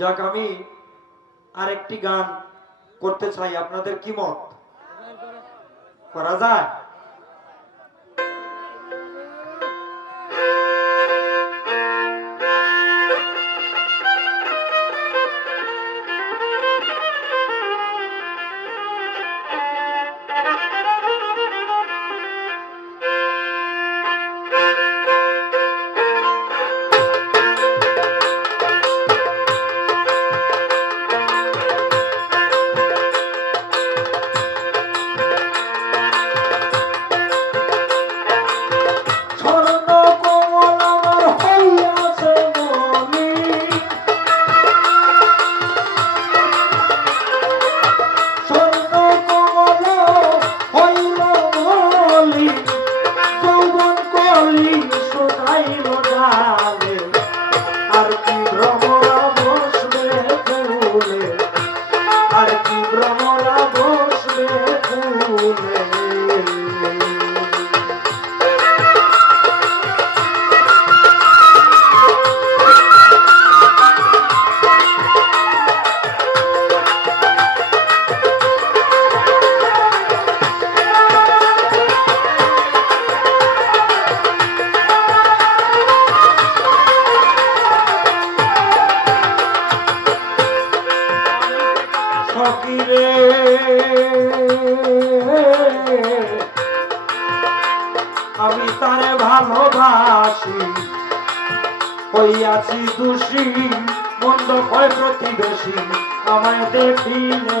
যাক আমি আরেকটি গান করতে চাই। আপনাদের কি মত? করা যায়? দাসী হইয়াছি দোষী মন্দ হয় প্রতিবেশী আমায় দেখিলে।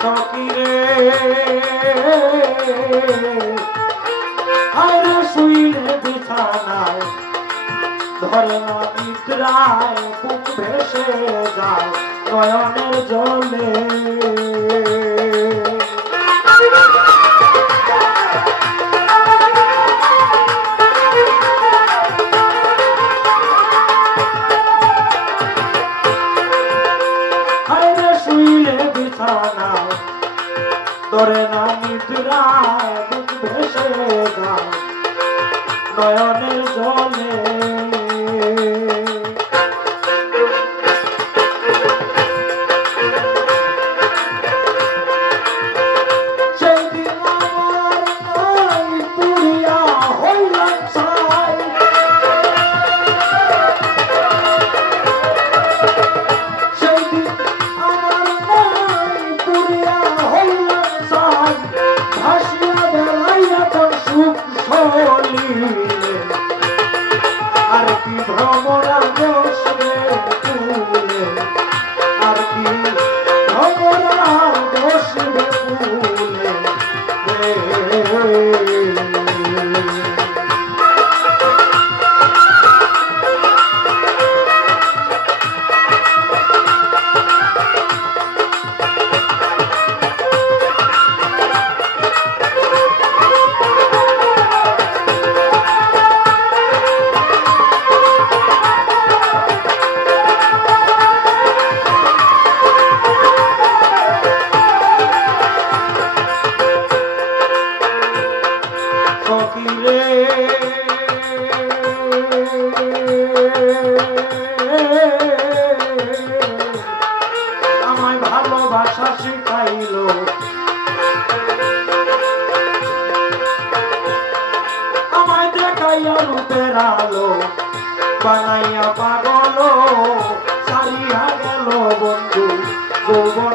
সকিরে আর শুইলে বিছানায় ধরে না নিদ্রায় বুক ভেসে যায় নয়নের জলে। বিছানা অন্তরে নামি চূড়ায় ভেসে নয়নের জলে আমায় ভালোবাসা শিখাইল। আমায় দেখাইয়া রূপের আলো বানাইয়া পাগল সারিয়া গেল বন্ধু যৌবন